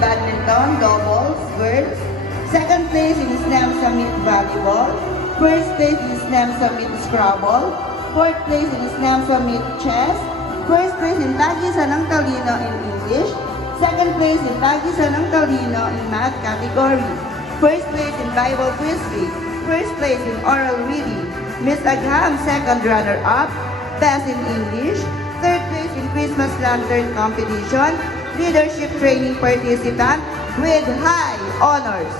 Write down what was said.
badminton, doubles, girls. Second place in SNEM Summit Volleyball. First place in SNEM Summit Scrabble. Fourth place in SNEM Summit Chess. First place in Tagisan ng Talino in English. Second place in Tagisan ng Talino in Math category. First place in Bible Quiz Week. First place in Oral Reading. Miss Agham, second runner-up. Best in English. Third place in Christmas Lantern Competition. Leadership Training Participant with high honors.